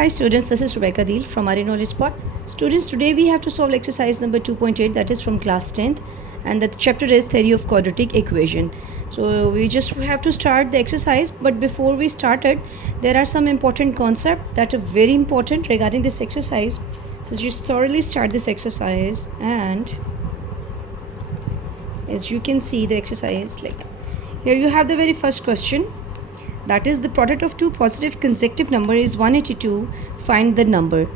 Hi students, this is Rebecca Deal from RA Knowledge Spot. Students, today we have to solve exercise number 2.8, that is from class 10th, and the chapter is Theory of Quadratic Equation. So we just have to start the exercise, but before we started, there are some important concepts that are very important regarding this exercise. So just thoroughly start this exercise, and as you can see the exercise, like here you have the very first question. That is, the product of two positive consecutive number is 182. Find the number.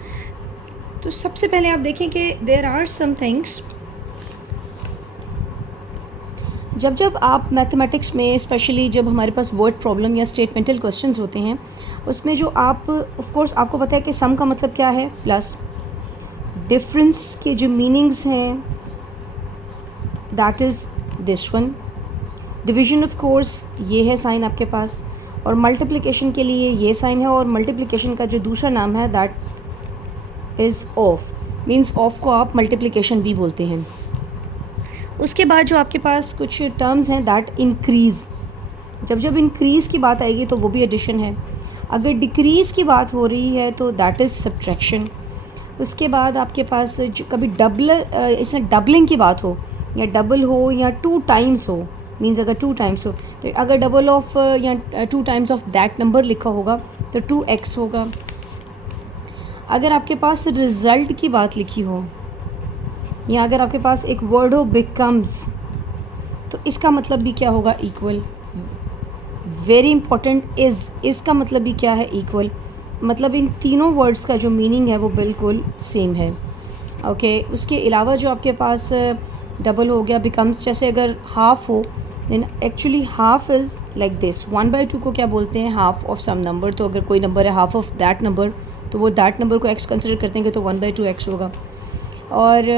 तो सबसे पहले आप देखें कि there are some things. जब आप mathematics में specially जब हमारे पास वर्ड प्रॉब्लम या स्टेटमेंटल क्वेश्चंस होते हैं, उसमें जो आप ऑफ कोर्स आपको पता है कि सम का मतलब क्या है, प्लस डिफरेंस के जो मीनिंग्स हैं that is this one, division of course ये है साइन आपके पास, और मल्टीप्लिकेशन के लिए ये साइन है, और मल्टीप्लिकेशन का जो दूसरा नाम है that is of, means of को आप मल्टीप्लिकेशन भी बोलते हैं. उसके बाद जो आपके पास कुछ टर्म्स हैं दैट इंक्रीज़, जब इंक्रीज़ की बात आएगी तो वो भी एडिशन है. अगर डिक्रीज़ की बात हो रही है तो दैट इज़ सब्ट्रैक्शन. उसके बाद आपके पास कभी इसमें डबलिंग की बात हो, या डबल हो या 2 टाइम्स हो, मीन्स अगर 2 टाइम्स हो तो अगर डबल ऑफ या 2 टाइम्स ऑफ दैट नंबर लिखा होगा तो 2x होगा. अगर आपके पास रिज़ल्ट की बात लिखी हो, या अगर आपके पास एक वर्ड हो बिकम्स, तो इसका मतलब भी क्या होगा, इक्वल. वेरी इंपॉर्टेंट इसका मतलब भी क्या है, इक्वल. मतलब इन तीनों वर्ड्स का जो मीनिंग है वो बिल्कुल सेम है. ओके उसके अलावा जो आपके पास डबल हो गया, बिकम्स, जैसे अगर हाफ हो then actually half is like this. 1/2 को क्या बोलते हैं, हाफ ऑफ सम नंबर. तो अगर कोई नंबर है हाफ ऑफ दैट नंबर तो वो दैट नंबर को x कंसिडर करते हैं तो 1/2x होगा. और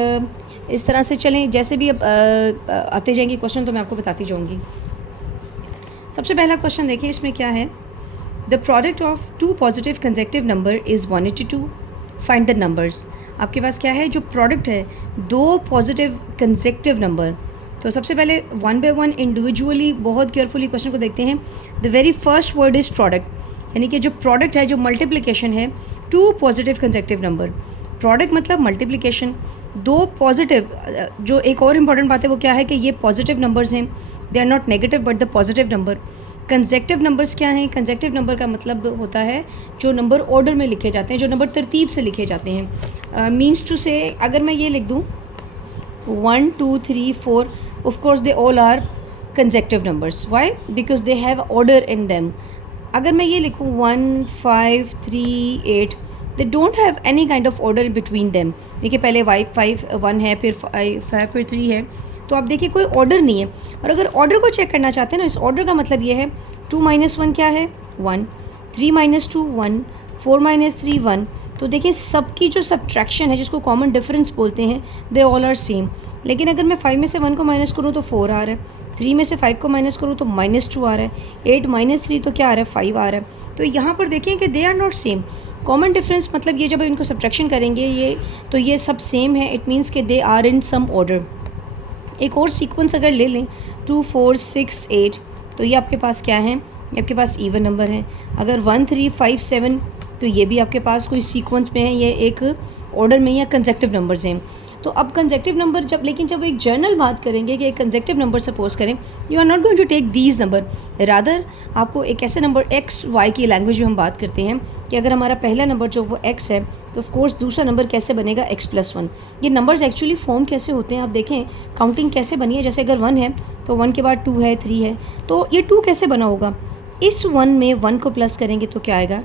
इस तरह से चलें, जैसे भी अब आते जाएंगे क्वेश्चन तो मैं आपको बताती जाऊँगी. सबसे पहला क्वेश्चन देखिए, इसमें क्या है, the product of 2 positive consecutive number is 182. Find the numbers. आपके पास क्या है, जो प्रोडक्ट है 2 पॉजिटिव कंसेक्टिव नंबर. तो सबसे पहले 1 बाय 1 इंडिविजुअली बहुत केयरफुली क्वेश्चन को देखते हैं. The very first word is product, यानी कि जो प्रोडक्ट है, जो मल्टीप्लिकेशन है 2 पॉजिटिव कंसेक्टिव नंबर. प्रोडक्ट मतलब मल्टीप्लिकेशन 2 पॉजिटिव. जो एक और इम्पॉर्टेंट बात है वो क्या है कि ये पॉजिटिव नंबर्स हैं, they are not negative but the positive number. Consecutive numbers क्या हैं, कंसेक्टिव नंबर का मतलब होता है जो नंबर ऑर्डर में लिखे जाते हैं, जो नंबर तरतीब से लिखे जाते हैं. मीन्स टू से अगर मैं ये लिख दूँ 1 2 3 4, of course they all are consecutive numbers. Why? Because they have order in them. अगर मैं ये लिखूँ 1 5 3 8, they don't have any kind of order between them. देखिए पहले 5 1 है, फिर 5 है, फिर 3 है, तो आप देखिए कोई ऑर्डर नहीं है. और अगर ऑर्डर को चेक करना चाहते हैं ना, इस ऑर्डर का मतलब ये है 2 - 1 क्या है, 1, 3 - 2 1, 4 - 3 1. तो देखिए सबकी जो सब्ट्रैक्शन है, जिसको कॉमन डिफरेंस बोलते हैं, दे ऑल आर सेम. लेकिन अगर मैं 5 में से 1 को माइनस करूँ तो 4 आ रहा है, 3 में से 5 को माइनस करूँ तो -2 आ रहा है, 8 - 3 तो क्या आ रहा है, 5 आ रहा है. तो यहाँ पर देखें कि they are not same. Common difference मतलब ये जब इनको सब्ट्रैक्शन करेंगे ये, तो ये सब सेम है. इट मीन्स कि they are in some order. एक और सीक्वेंस अगर ले लें 2 4 6 8, तो ये आपके पास क्या है, ये आपके पास इवन नंबर है. अगर 1 3 5 7, तो ये भी आपके पास कोई सीक्वेंस में है, ये एक ऑर्डर में या कंसेक्टिव नंबर्स हैं. तो अब कंसेक्टिव नंबर लेकिन जब एक जनरल बात करेंगे कि एक कंसेक्टिव नंबर सपोज करें, you are not going to take these number, rather आपको एक ऐसे नंबर x y की लैंग्वेज में हम बात करते हैं कि अगर हमारा पहला नंबर जो वो x है तो ऑफ कोर्स दूसरा नंबर कैसे बनेगा, x+1. ये नंबर्स एक्चुअली फॉर्म कैसे होते हैं आप देखें, काउंटिंग कैसे बनी है. जैसे अगर 1 है तो 1 के बाद 2 है, 3 है, तो ये 2 कैसे बना होगा, इस 1 में 1 को प्लस करेंगे तो क्या आएगा,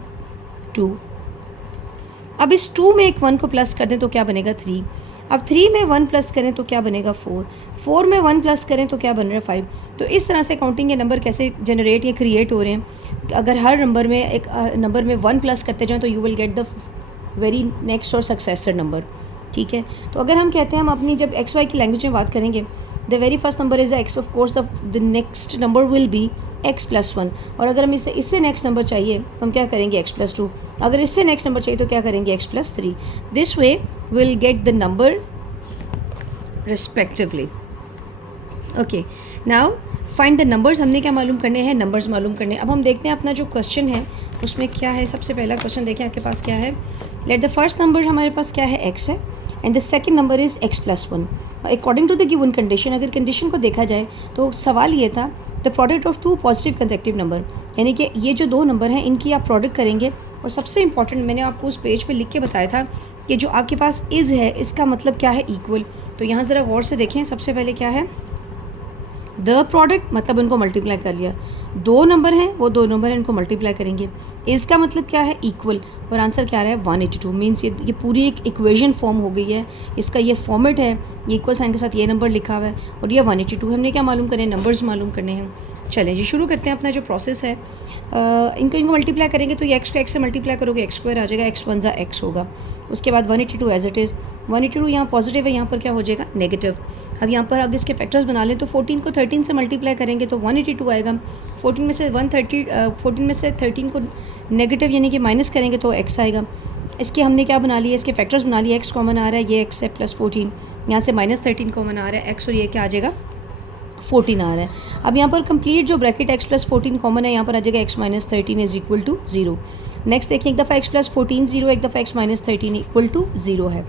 2. अब इस 2 में एक 1 को प्लस कर दें तो क्या बनेगा, 3. अब 3 में 1 प्लस करें तो क्या बनेगा, 4. 4 में 1 प्लस करें तो क्या बन रहा है, 5. तो इस तरह से काउंटिंग के नंबर कैसे जनरेट या क्रिएट हो रहे हैं. अगर हर नंबर में एक नंबर में 1 प्लस करते जाएं तो you will get the very next और सक्सेसर नंबर. ठीक है, तो अगर हम कहते हैं हम अपनी जब XY की लैंग्वेज में बात करेंगे, the very first number is x, of course the next number will B x+1. और अगर हम इससे नेक्स्ट नंबर चाहिए तो हम क्या करेंगे, x+2. अगर इससे नेक्स्ट नंबर चाहिए तो क्या करेंगे, x+3. This way will get the number respectively. Okay, now find the numbers. हमने क्या मालूम करने हैं, नंबर्स मालूम करने. अब हम देखते हैं अपना जो क्वेश्चन है उसमें क्या है, सबसे पहला क्वेश्चन देखें आपके पास क्या है. लेट द फर्स्ट नंबर हमारे पास क्या है, एक्स है, and the second number is x plus one. According to the given condition, अगर कंडीशन को देखा जाए तो सवाल ये था the product of two positive consecutive number, यानी कि ये जो दो नंबर हैं इनकी आप प्रोडक्ट करेंगे. और सबसे इंपॉर्टेंट मैंने आपको उस पेज पे लिख के बताया था कि जो आपके पास इज़ है इसका मतलब क्या है, इक्वल. तो यहाँ ज़रा गौर से देखें, सबसे पहले क्या है, द प्रोडक्ट मतलब उनको मल्टीप्लाई कर लिया. दो नंबर हैं, वो दो नंबर हैं, इनको मल्टीप्लाई करेंगे. इसका मतलब क्या है, इक्वल. और आंसर क्या आ रहा है, 182. मीन्स ये पूरी एक इक्वेशन फॉर्म हो गई है. इसका ये फॉर्मेट है, ये इक्वल साइन के साथ ये नंबर लिखा हुआ है और ये 182. हमने क्या मालूम करने हैं, नंबर्स मालूम करने हैं. चलें जी, शुरू करते हैं अपना जो प्रोसेस है. इनको मल्टीप्लाई करेंगे तो ये एक्स को एक्स से मल्टीप्लाई करोगे, एक्स स्क्वायर आ जाएगा, एक्स वन ज़ा एक्स होगा. उसके बाद 182 एज इट इज़. 182 यहाँ पॉजिटिव है, यहाँ पर क्या हो जाएगा, नेगेटिव. अब यहाँ पर अगर इसके फैक्टर्स बना लें तो 14 को 13 से मल्टीप्लाई करेंगे तो 182 आएगा. 14 में से 13 को नेगेटिव यानी कि माइनस करेंगे तो एक्स आएगा. इसके हमने क्या बना लिया, इसके फैक्टर्स बना लिया. एक्स कॉमन आ रहा है, ये एक्स है प्लस 14, यहाँ से -13 कॉमन आ रहा है, एक्स और ये क्या आ जाएगा, 14 आ रहा है. अब यहाँ पर कंप्लीट जो ब्रैकेट एक्स प्लस 14 कॉमन है, यहाँ पर आ जाएगा x minus 13 is equal to 0. Next देखिए, एक दफ़ा एक्स प्लस 14 0, एक दफ़ा एक्स माइनस 13 इक्वल टू 0 है.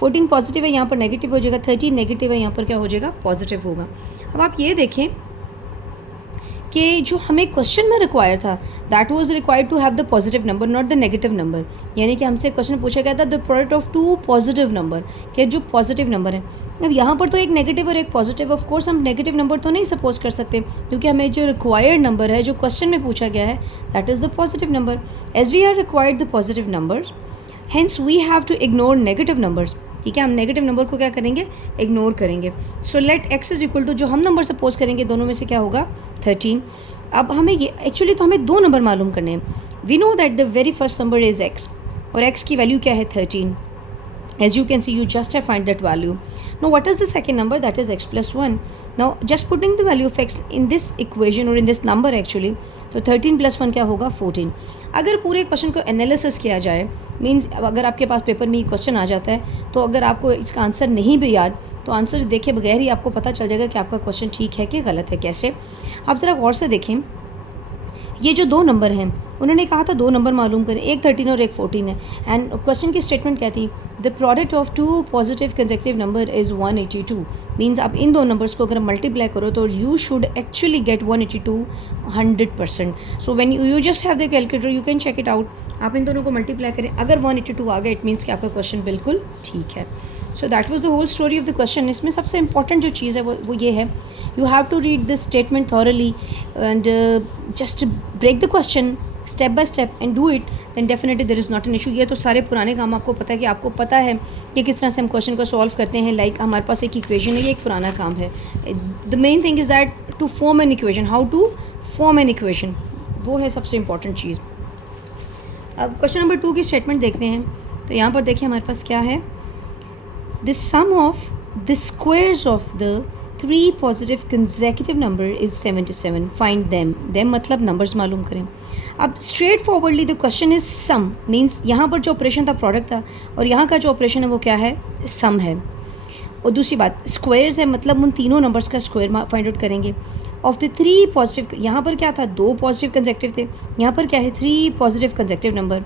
14 पॉजिटिव है, यहाँ पर नेगेटिव हो जाएगा. 13 नेगेटिव है, यहाँ पर क्या हो जाएगा, पॉजिटिव होगा. अब आप ये देखें कि जो हमें क्वेश्चन में रिक्वायर था, that was required to have the positive number not the negative number. यानी कि हमसे क्वेश्चन पूछा गया था the product of two positive number, कि जो पॉजिटिव नंबर है. अब यहाँ पर तो एक नेगेटिव और एक पॉजिटिव, ऑफ कोर्स हम नेगेटिव नंबर तो नहीं सपोज कर सकते, क्योंकि हमें जो रिक्वायर्ड नंबर है, जो क्वेश्चन में पूछा गया है, that is the positive number. As we are required the positive numbers, hence we have to ignore negative numbers. ठीक है, हम नेगेटिव नंबर को क्या करेंगे, इग्नोर करेंगे. So let x is equal to, जो हम नंबर सपोज करेंगे दोनों में से क्या होगा, 13. अब हमें ये एक्चुअली तो हमें दो नंबर मालूम करने हैं. We know that the very first number is x, और एक्स की वैल्यू क्या है, 13. As you can see, you just have find that value. Now what is the second number, that is x plus 1. Now just putting the value of x in this equation or in this number actually, तो 13 plus 1 क्या होगा, 14. अगर पूरे question को analysis किया जाए, means अगर आपके पास पेपर में ये क्वेश्चन आ जाता है तो अगर आपको इसका आंसर नहीं भी याद तो आंसर देखे बगैर ही आपको पता चल जाएगा कि आपका क्वेश्चन ठीक है कि गलत है. कैसे, आप ज़रा गौर से देखें. ये जो दो नंबर हैं, उन्होंने कहा था दो नंबर मालूम करें, एक 13 और एक 14 है. एंड क्वेश्चन की स्टेटमेंट क्या थी, the product of two positive consecutive number is 182. Means आप इन दो नंबर्स को अगर मल्टीप्लाई करो तो you should actually get 182 100%. So when you just have the calculator, you can check it out. आप इन दोनों को मल्टीप्लाई करें, अगर 182 आ गया, इट मीन्स कि आपका क्वेश्चन बिल्कुल ठीक है. So that was the whole story of the question. इसमें सबसे इंपॉर्टेंट जो चीज़ है वो ये है, you have to read this statement thoroughly and just break the question step by step and do it, then definitely there is not an issue. ये तो सारे पुराने काम आपको पता है कि आपको पता है कि किस तरह से हम क्वेश्चन को सॉल्व करते हैं. लाइक हमारे पास एक इक्वेशन है, ये एक पुराना काम है. The main thing is that to form an equation, how to form an equation, वो है सबसे इंपॉर्टेंट चीज़. अब क्वेश्चन नंबर 2 की स्टेटमेंट देखते हैं. तो यहाँ पर देखिए हमारे पास क्या है, the sum of the squares of the 3 positive consecutive number is 77. Find them मतलब नंबर्स मालूम करें. अब straightforwardly the question is sum, means यहाँ पर जो ऑपरेशन था प्रोडक्ट था, और यहाँ का जो ऑपरेशन है वो क्या है, सम है. और दूसरी बात स्क्वायर्स है, मतलब उन तीनों नंबर्स का स्क्वायर फाइंड आउट करेंगे. ऑफ द 3 पॉजिटिव, यहाँ पर क्या था, 2 पॉजिटिव कंसेक्यूटिव थे, यहाँ पर क्या है, 3 positive consecutive number.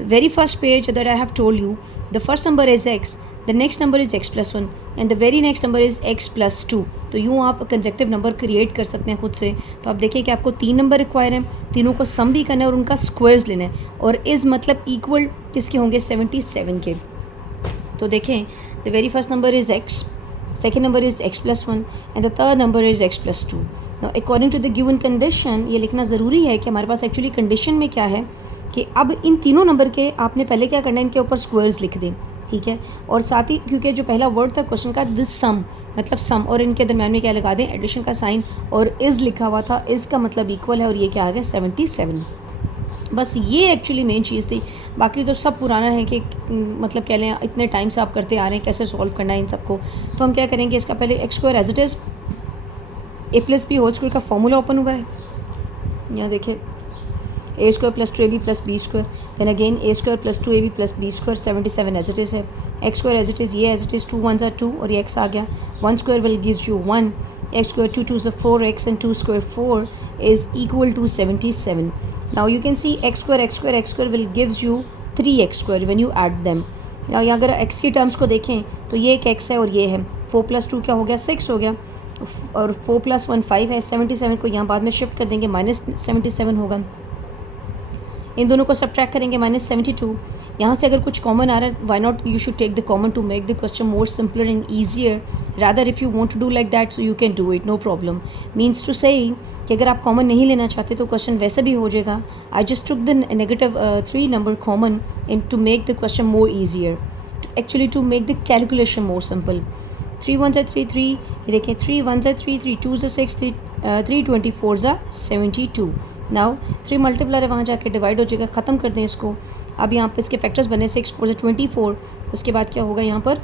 Very first page that I have told you, the first number is x, the next number is x plus 1 and the very next number is x plus 2. तो यूँ आप consecutive number create कर सकते हैं खुद से. तो आप देखिए कि आपको 3 नंबर रिक्वायर हैं, तीनों को सम भी करना है और उनका स्क्वायर्स लेना है. और इज़ मतलब इक्वल किसके होंगे, 77 के. तो देखें, the very first number is x, second number is x plus 1 and the third number is x plus 2. Now according to the given condition, ये लिखना ज़रूरी है कि हमारे पास एक्चुअली कंडीशन में क्या है कि अब इन तीनों नंबर के आपने पहले क्या करना है, इनके ऊपर स्क्वायर्स लिख दें. ठीक है, और साथ ही क्योंकि जो पहला वर्ड था क्वेश्चन का दिस सम, मतलब सम, और इनके दरम्यान में क्या लगा दें, एडिशन का साइन, और इज़ लिखा हुआ था, इज़ का मतलब इक्वल है, और ये क्या आ गया, 77. बस ये एक्चुअली मेन चीज़ थी. बाकी तो सब पुराना है कि मतलब कह लें इतने टाइम से आप करते आ रहे हैं, कैसे सॉल्व करना है इन सबको. तो हम क्या करेंगे, इसका पहले x square as it is, a plus b whole square का फॉर्मूला ओपन हुआ है. यहाँ देखिए, a square plus 2ab plus b square, then again a square plus 2ab plus b square, 77 as it is है. X square as it is, ये as it is, 2 1 ज़ा 2 और ये एक्स आ गया. 1 square will gives you 1, x square 2 2 ज़ा 4x and 2 square 4 is equal to 77. Now you can see x square will gives you 3x square when you add them. Now यहाँ अगर x की terms को देखें तो ये एक x है और ये है 4 + 2 क्या हो गया 6 हो गया और 4 + 1 5 है 77 को यहाँ बाद में शिफ्ट कर देंगे -77 होगा. इन दोनों को सब्ट्रैक्ट करेंगे -72. यहाँ से अगर कुछ कॉमन आ रहा है why not you should take the common to make the question more simpler and easier. Rather if you want to do like that so you can do it, no problem. Means to say कि अगर आप common नहीं लेना चाहते तो question वैसे भी हो जाएगा. I just took the negative 3 number common in to make the question more easier, actually to make the calculation more simple. 3 1 3 3, ये देखें 3 1 3 3 2 6 3 24 72. नाउ 3 मल्टीप्लाई वहाँ जाके डिवाइड हो जाएगा, ख़त्म कर दें इसको. अब यहाँ पे इसके फैक्टर्स बने 6 4 24. उसके बाद क्या होगा यहाँ पर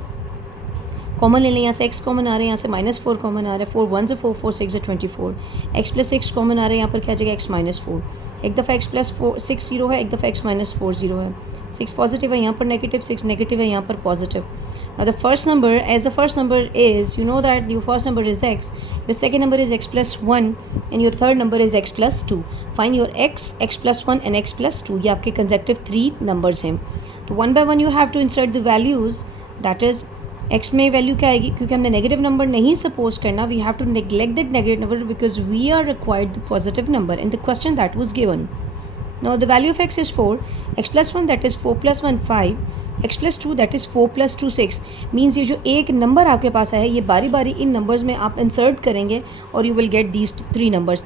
कॉमन ले लें, यहाँ से x कॉमन आ रहे हैं, यहाँ से -4 कॉमन आ रहा है, 4 1 से 4 4 6 24. x + 6 कॉमन आ रहे हैं, यहाँ पर क्या आ जाएगा x - 4. एक दफ़ा x + 4 6 0 है, एक दफ़ा x - 4 0 है. 6 पॉजिटिव है, यहाँ पर नेगेटिव, 6 नेगेटिव है, यहाँ पर positive. Now the first number, as the first number is, you know that your first number is x, your second number is x + 1 and your third number is x + 2. Find your x + 1 and x + 2. ये आपके consecutive 3 numbers हैं. तो one by one you have to insert the values. That is x में value क्या आएगी, क्योंकि हमने negative number नहीं सपोज करना. We have to neglect that negative number because we are required the positive number in the question that was given. Now the value of x is 4, x + 1 that is 4 + 1 5, x + 2 that is 4 + 2 6. Means ये जो एक number आपके पास है ये बारी बारी इन numbers में आप इंसर्ट करेंगे और you will get these 3 numbers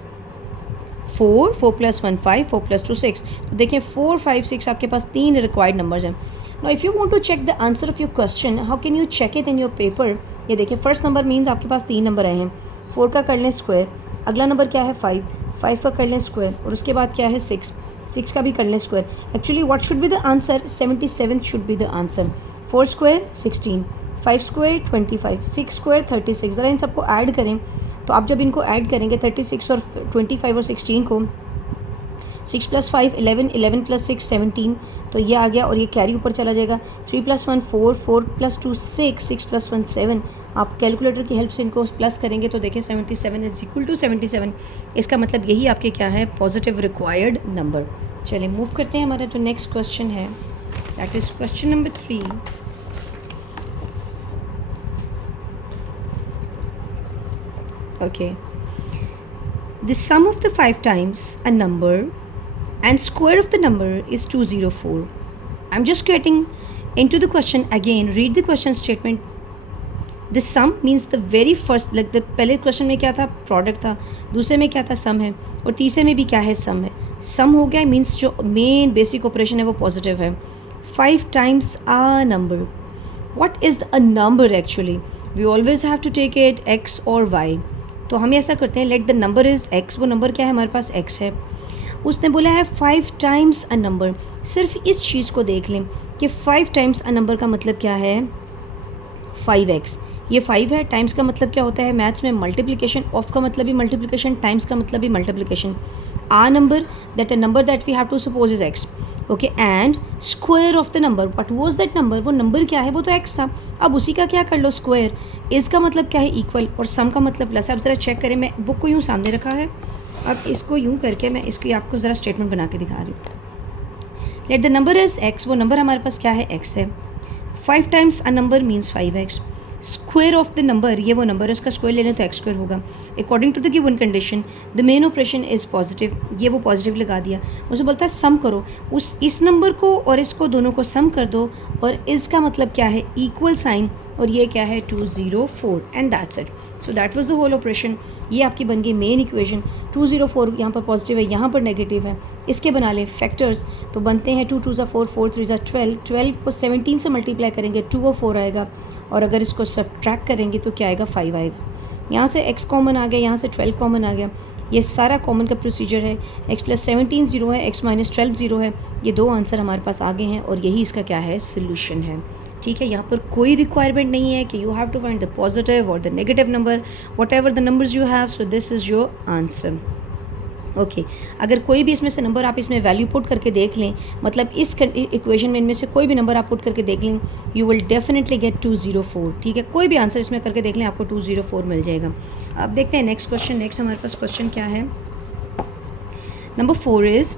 4 4 + 1 5 4 + 2 6. तो देखिए 4 5 6 आपके पास 3 रिक्वायर्ड नंबर्स हैं. Now if you want to check the answer of your question, how can you check it in your paper? ये देखिए फर्स्ट नंबर मीन्स आपके पास 3 नंबर आए हैं. 4 का कर लें स्क्वायर, अगला नंबर क्या है 5 5 का कर लें स्क्वायर और उसके बाद क्या है 6 6 का भी कर लें square. Actually what should be the answer, 77 should be the answer. 4 square 16, 5 square 25, 6 square 36. ज़रा इन सबको ऐड करें. तो आप जब इनको ऐड करेंगे 36 और 25 और 16 को, 6 + 5 11, 11 + 6 17, तो ये आ गया और ये कैरी ऊपर चला जाएगा. 3 + 1 4, 4 + 2 6, 6 + 1 7. आप कैलकुलेटर की हेल्प से इनको प्लस करेंगे तो देखें 77 इज इक्वल टू 77. इसका मतलब यही आपके क्या है पॉजिटिव रिक्वायर्ड नंबर. चलिए मूव करते हैं. हमारा जो नेक्स्ट क्वेश्चन है that is question number 3. Okay, the sum of the 5 times a number and square of the number is 204. I'm just getting into the question again. Read the question statement. The sum means the very first, like the पहले question में क्या था product था, दूसरे में क्या था सम है और तीसरे में भी क्या है सम है. सम हो गया मीन्स जो मेन बेसिक ऑपरेशन है वो पॉजिटिव है. 5 times a number. What is a number actually? We always have to take it x or y. तो हम ऐसा करते हैं let the number is x. वो नंबर क्या है हमारे पास x है. उसने बोला है 5 times a number. सिर्फ इस चीज़ को देख लें कि 5 times a number का मतलब क्या है 5x. ये 5 है, टाइम्स का मतलब क्या होता है मैथ्स में मल्टीप्लिकेशन, ऑफ का मतलब भी मल्टीप्लिकेशन, टाइम्स का मतलब भी multiplication. A number that a number that we have to suppose is x. Okay, and square of the number. What was that number, वो नंबर क्या है वो तो x था. अब उसी का क्या कर लो स्क्वायर. इसका मतलब क्या है इक्वल और सम का मतलब प्लस. आप ज़रा चेक करें, मैं बुक को यूँ सामने रखा है, अब इसको यूँ करके मैं इसकी आपको ज़रा स्टेटमेंट बना के दिखा रही हूँ. Late the number is x. वो नंबर हमारे पास क्या है x है. 5 times a number means 5x. Square of the number, ये वो नंबर है उसका स्क्वायर ले लें तो एक्स स्क्वायर होगा. According to the given condition the main operation is positive. ये वो पॉजिटिव लगा दिया. मुझे बोलता है सम करो, उस इस नंबर को और इसको दोनों को सम कर दो और इसका मतलब क्या है इक्वल साइन और ये क्या है 204 and that's it. So that was the whole operation. ये आपकी बन गई मेन इक्वेशन. 204 यहाँ पर पॉजिटिव है, यहाँ पर नेगेटिव है. इसके बना लें फैक्टर्स तो बनते हैं 2 2 4 4 3 12. 12 को 17 से मल्टीप्लाई करेंगे 204 आएगा और अगर इसको सब्ट्रैक्ट करेंगे तो क्या आएगा 5 आएगा. यहाँ से x कॉमन आ गया, यहाँ से 12 कॉमन आ गया. ये सारा कॉमन का प्रोसीजर है. x + 17 0 है, x - 12 0 है. ये दो आंसर हमारे पास आ गए हैं और यही इसका क्या है सोल्यूशन है. ठीक है, यहाँ पर कोई रिक्वायरमेंट नहीं है कि you have to find the positive और the negative number. Whatever the numbers you have, so this is your answer. Okay, अगर कोई भी इसमें से नंबर आप इसमें वैल्यू पुट करके देख लें, मतलब इस इक्वेशन में इनमें से कोई भी नंबर आप पुट करके देख लें, यू विल डेफिनेटली गेट 204. ठीक है, कोई भी आंसर इसमें करके देख लें आपको 204 मिल जाएगा. अब देखते हैं नेक्स्ट क्वेश्चन. नेक्स्ट हमारे पास क्वेश्चन क्या है. Number 4 is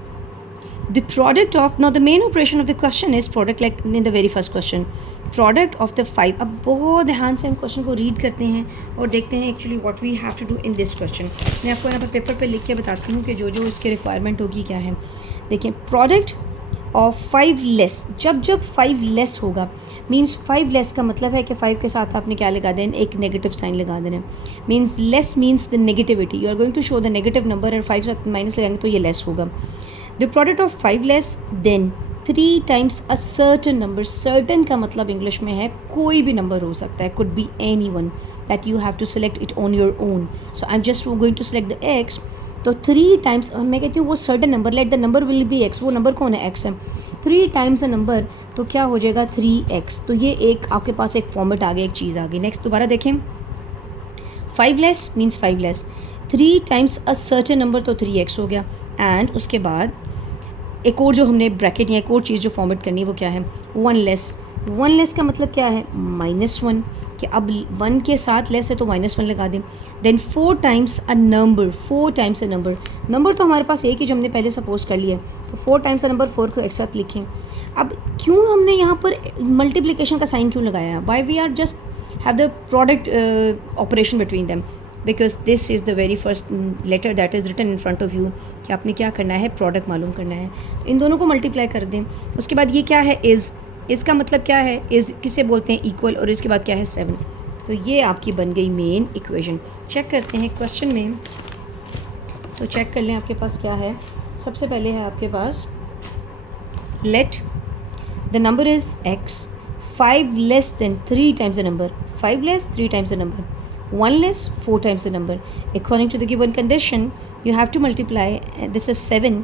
The product of, now the main operation of the question is product, like in the very first question, product of the 5. अब बहुत ध्यान से हम क्वेश्चन को रीड करते हैं और देखते हैं actually what we have to do in this question. मैं आपको यहाँ पर पेपर पे लिख के बताती हूँ कि जो जो इसकी रिक्वायरमेंट होगी क्या है. देखिए, प्रोडक्ट ऑफ 5 लेस, जब जब 5 लेस होगा, मीन्स 5 लेस का मतलब है कि 5 के साथ आपने क्या लगा देना, एक नेगेटिव साइन लगा देना. Means less means the negativity, you are going to show the negative number और 5 साथ माइनस लगाएंगे तो ये लेस होगा. The product of 5 less than 3 times a certain number. Certain का मतलब इंग्लिश में है कोई भी नंबर हो सकता है, could be any one, that you have to select it on your own. So I am just going to select the x. तो 3 टाइम्स, मैं कहती हूँ वो certain number, let the number will be x. वो number कौन है? X है. 3 times a number तो क्या हो जाएगा? 3x. तो ये एक आपके पास एक फॉर्मेट आ गया, एक चीज़ आ गई. नेक्स्ट दोबारा देखें, 5 less means 5 less, 3 times a certain number तो 3x हो गया. एंड उसके बाद एक और जो हमने ब्रैकेट या एक और चीज़ जो फॉर्मेट करनी है वो क्या है? 1 लेस. 1 लेस का मतलब क्या है? -1, कि अब 1 के साथ लेस है तो -1 लगा दें. Then 4 times a number. 4 times a number, number तो हमारे पास एक ही जो हमने पहले सपोज कर लिया, तो 4 टाइम्स अ नंबर, 4 को एक साथ लिखें. अब क्यों हमने यहाँ पर मल्टीप्लिकेशन का साइन क्यों लगाया? Why we are just have the product operation between them, because this is the very first letter that is written in front of you कि आपने क्या करना है? प्रोडक्ट मालूम करना है. तो इन दोनों को मल्टीप्लाई कर दें. उसके बाद ये क्या है? इज़. इसका मतलब क्या है? इज़ किसे बोलते हैं? इक्वल. और इसके बाद क्या है? 7. तो ये आपकी बन गई मेन इक्वेशन. चेक करते हैं क्वेश्चन में, तो चेक कर लें आपके पास क्या है. सबसे पहले है आपके पास, let the number is x, 5 less than 3 times the number, 5 less 3 times the number, 1 less 4 times the number. According to the given condition, you have to multiply. This is 7.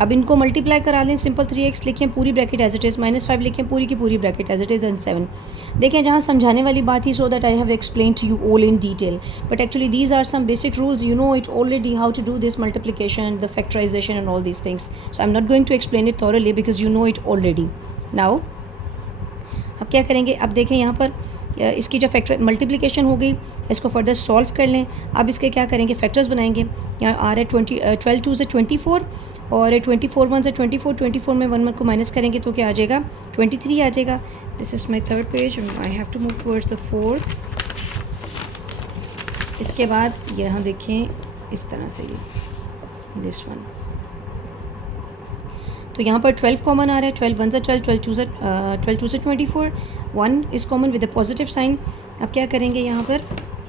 अब इनको मल्टीप्लाई करा लें. सिंपल 3x लिखें पूरी bracket as it is, -5 लिखें पूरी की पूरी bracket as it is, and 7. देखें जहाँ समझाने वाली बात ही, so that I have explain to you all in detail, but actually these are some basic rules. You know it already how to do this multiplication, the factorization and all these things. So I am not going to explain it thoroughly because you know it already. Now अब क्या करेंगे? अब देखें यहाँ पर इसकी जो factor multiplication हो गई, इसको फर्दर सॉल्व कर लें. अब इसके क्या करेंगे? फैक्टर्स बनाएंगे. यहाँ आ रहा है 12 2 से 24 और 24 1 से 24. 24 में 1 को माइनस करेंगे तो क्या आ जाएगा? 23 आ जाएगा. This is my 3rd page. I have to move towards the 4th. इसके बाद यहाँ देखें इस तरह से, ये दिस वन. तो यहाँ पर 12 कॉमन आ रहा है. 12 1 से 12, 12 2 से 24, 1 is common with a positive sign. अब क्या करेंगे? यहाँ पर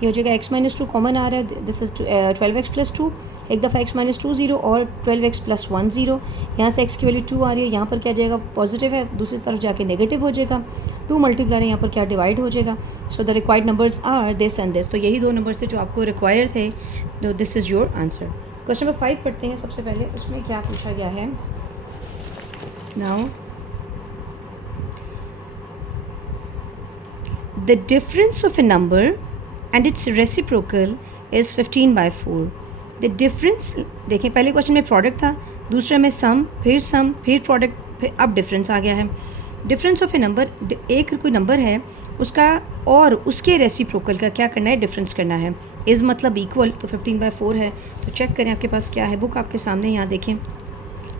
ये हो जाएगा x-2 कॉमन आ रहा है. This is 12x + 2. एक दफ़ा x-2 0 और 12x + 1 0. यहाँ से x की वैल्यू 2 आ रही है. यहाँ पर क्या जाएगा? पॉजिटिव है, दूसरी तरफ जाके नेगेटिव हो जाएगा. 2 मल्टीप्लाई यहाँ पर क्या डिवाइड हो जाएगा. So the required numbers are this and this. तो यही 2 नंबर्स थे जो आपको रिक्वायर थे. तो this is your answer. Question number 5 पढ़ते हैं. सबसे पहले उसमें क्या पूछा गया है? Now, the difference of a number and its reciprocal is 15/4. The difference, देखें पहले क्वेश्चन में प्रोडक्ट था, दूसरे में सम, फिर प्रोडक्ट, फिर अब डिफरेंस आ गया है. डिफरेंस ऑफ ए नंबर, एक कोई नंबर है उसका और उसके रेसिप्रोकल का क्या करना है? डिफरेंस करना है. इज़ मतलब इक्वल, तो 15/4 है. तो चेक करें आपके पास क्या है. बुक आपके सामने, यहाँ देखें.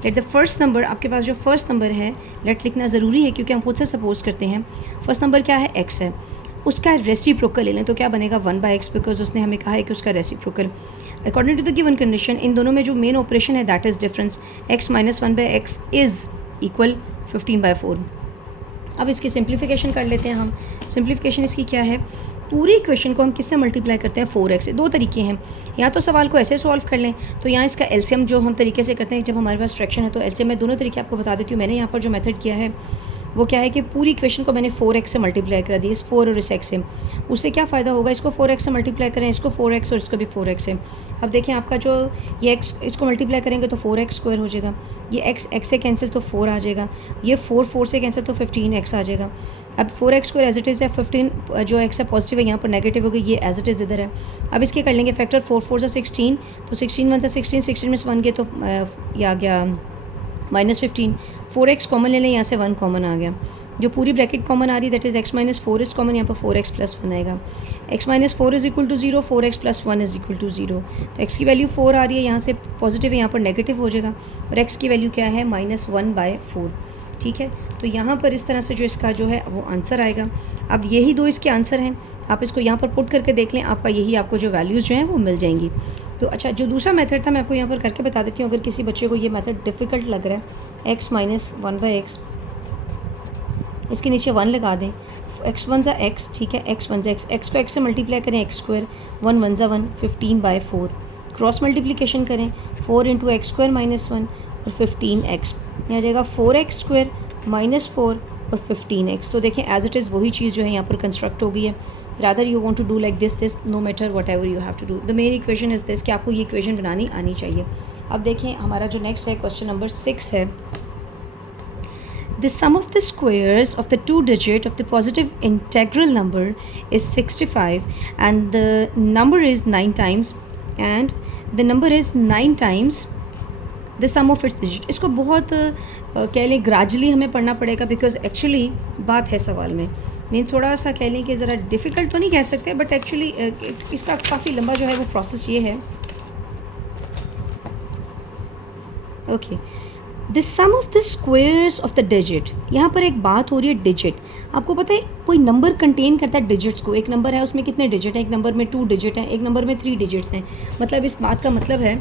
लेट द फर्स्ट नंबर, आपके पास जो फर्स्ट नंबर है, लेट लिखना ज़रूरी है क्योंकि हम खुद से सपोज करते हैं. फर्स्ट नंबर क्या है? x है. उसका रेसिप्रोकल ले लें तो क्या बनेगा? 1/x, बिकॉज उसने हमें कहा है कि उसका reciprocal. According to the given condition, इन दोनों में जो मेन ऑपरेशन है that is difference. x - 1/x is equal 15/4. अब इसकी सिंप्लीफिकेशन कर लेते हैं हम. सिंप्लीफिकेशन इसकी क्या है? पूरी इक्वेशन को हम किससे मल्टीप्लाई करते हैं? 4x से. 2 तरीके हैं. या तो सवाल को ऐसे सॉल्व कर लें, तो यहाँ इसका एलसीएम जो हम तरीके से करते हैं जब हमारे पास फ्रैक्शन है, तो एलसीएम मैं दोनों तरीके आपको बता देती हूँ. मैंने यहाँ पर जो मेथड किया है वो क्या है कि पूरी इक्वेशन को मैंने 4x से मल्टीप्लाई करा दी, इस 4 और इस x से. उससे क्या फ़ायदा होगा? इसको 4x से मल्टीप्लाई करें, इसको 4x और इसको भी 4x से. अब देखें आपका जो ये x, इसको मल्टीप्लाई करेंगे तो 4x² हो जाएगा. ये x से कैंसिल तो 4 आ जाएगा. ये 4 से कैंसिल तो 15x आ जाएगा. अब 4x² एज इट इज़ है. 15 जो x है पॉजिटिव है, यहाँ पर नेगेटिव हो गई, ये एज इट इज़ इधर है. अब इसके कर लेंगे फैक्टर. 4 4 से 16, तो 16 1 से 16, 16 में से 1 गए तो ये आ गया -15, 4x कॉमन ले लें, यहाँ से 1 कॉमन आ गया, जो पूरी ब्रैकेट कॉमन आ रही है that is x minus 4 is common, यहाँ पर 4x प्लस 1 आएगा, x minus 4 is equal to 0, 4x plus 1 is equal to 0, तो x की वैल्यू 4 आ रही है, यहाँ से पॉजिटिव है, यहाँ पर नेगेटिव हो जाएगा, और x की वैल्यू क्या है -1/4, ठीक है। तो यहाँ पर इस तरह से जो इसका जो है वो आंसर आएगा। अब यही दो इसके आंसर हैं, आप इसको यहाँ पर पुट करके देख लें, आपका यही आपको जो वैल्यूज़ जो हैं वो मिल जाएंगी। तो अच्छा, जो दूसरा मेथड था मैं आपको यहाँ पर करके बता देती हूँ, अगर किसी बच्चे को ये मेथड डिफ़िकल्ट लग रहा है, x माइनस 1/x, इसके नीचे 1 लगा दें, x 1 ज़ा x, ठीक है, x 1 ज़ा x, x को x से मल्टीप्लाई करें, x स्क्वायर, 1 1 ज़ा 1, 15/4, क्रॉस मल्टीप्लिकेशन करें, 4 इंटू एक्स स्क्वायर माइनस 1 और 15x, यहाँ जाएगा 4x स्क्वायर माइनस 4 और 15x। तो देखें एज इट इज़ वही चीज़ जो है यहाँ पर कंस्ट्रक्ट हो गई है। Rather you want to do like this no matter whatever you have to do, the main equation is this कि आपको ये इक्वेशन बनानी आनी चाहिए। अब देखें हमारा जो नेक्स्ट है क्वेश्चन नंबर 6 है, the sum of the squares of the two digit of the positive integral number is 65 and the number is 9 times and the number is 9 times the sum of its digit। इसको बहुत कह लें gradually हमें पढ़ना पड़ेगा, because actually बात है सवाल में, मैं थोड़ा सा कह लें कि ज़रा डिफ़िकल्ट तो नहीं कह सकते, बट एक्चुअली इसका काफ़ी लंबा जो है वो प्रोसेस ये है। Okay, the sum of the squares of the digit, यहाँ पर एक बात हो रही है डिजिट। आपको पता है कोई नंबर कंटेन करता है डिजिट्स को, एक नंबर है उसमें कितने डिजिट हैं, एक नंबर में 2 डिजिट हैं, एक नंबर में 3 डिजिट्स हैं। मतलब इस बात का मतलब है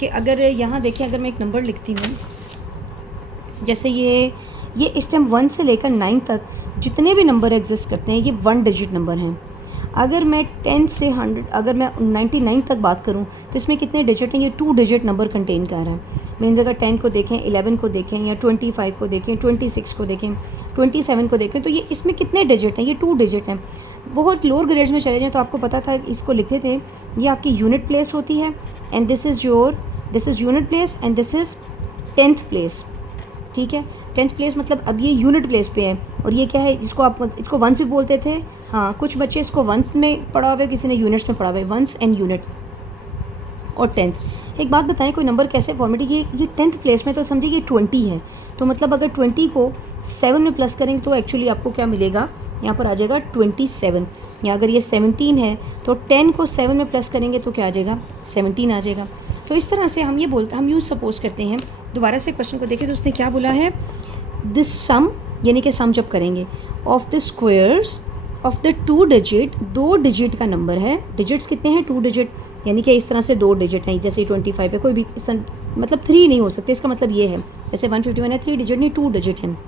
कि अगर यहाँ देखें, अगर मैं एक नंबर लिखती हूँ, जैसे ये इस टाइम 1 से लेकर 9 तक जितने भी नंबर एग्जिस्ट करते हैं ये 1 डिजिट नंबर हैं। अगर मैं 10 से 100, अगर मैं 99 तक बात करूं तो इसमें कितने डिजिट हैं, ये 2 डिजिट नंबर कंटेन कर रहा है। मीन्स अगर 10 को देखें, 11 को देखें, या 25 को देखें, 26 को देखें, 27 को देखें, तो ये इसमें कितने डिजिट हैं, ये 2 डिजिट हैं। बहुत लोअर ग्रेड्स में चले जाएँ तो आपको पता था, इसको लिखते थे, ये आपकी यूनिट प्लेस होती है, and this is unit place and this is 10th place, ठीक है। 10th प्लेस मतलब अब ये यूनिट प्लेस पे है, और ये क्या है, इसको वंस भी बोलते थे। हाँ, कुछ बच्चे इसको वंस में पढ़ा हुआ है, किसी ने यूनिट्स में पढ़ा हुआ है, वंस एंड यूनिट और 10th। एक बात बताएं, कोई नंबर कैसे फॉर्मेट, ये 10th प्लेस में, तो समझिए ये 20 है, तो मतलब अगर 20 को 7 में प्लस करेंगे तो एक्चुअली आपको क्या मिलेगा, यहाँ पर आ जाएगा 27, या अगर ये 17 है तो 10 को 7 में प्लस करेंगे तो क्या आ जाएगा, 17 आ जाएगा। तो इस तरह से हम यूँ सपोज करते हैं। दोबारा से क्वेश्चन को देखें तो उसने क्या बोला है, द सम, यानी कि सम जब करेंगे, of the squares of the 2 digit, 2 digit का नंबर है, डिजिट्स कितने हैं, 2 डिजिट, यानी कि इस तरह से 2 डिजिट हैं, जैसे 25 है, कोई भी इस तरह, मतलब 3 नहीं हो सकते, इसका मतलब ये है, जैसे 151 है, 3 डिजिट नहीं 2 डिजिट हैं।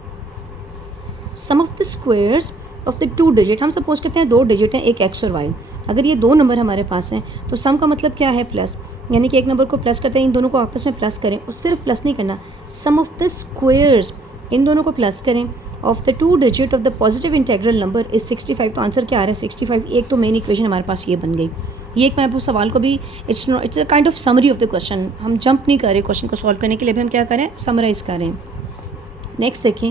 Sum of the squares of the 2 digit, हम सपोज करते हैं 2 डिजिट हैं, एक x और y। अगर ये 2 नंबर हमारे पास हैं तो सम का मतलब क्या है, प्लस, यानी कि एक नंबर को प्लस करते हैं, इन दोनों को आपस में प्लस करें, और सिर्फ प्लस नहीं करना, सम ऑफ द स्क्वायर्स, इन दोनों को प्लस करें, of the 2 digit of the positive integral number is 65। तो आंसर क्या आ रहा है, 65। एक तो मेन इक्वेशन हमारे पास ये बन गई। ये एक मैं आपको सवाल को भी, it's a kind of summary of the question, हम जंप नहीं कर रहे क्वेश्चन को सॉल्व करने के लिए, भी हम क्या करें, समराइज़ करें। नेक्स्ट देखें,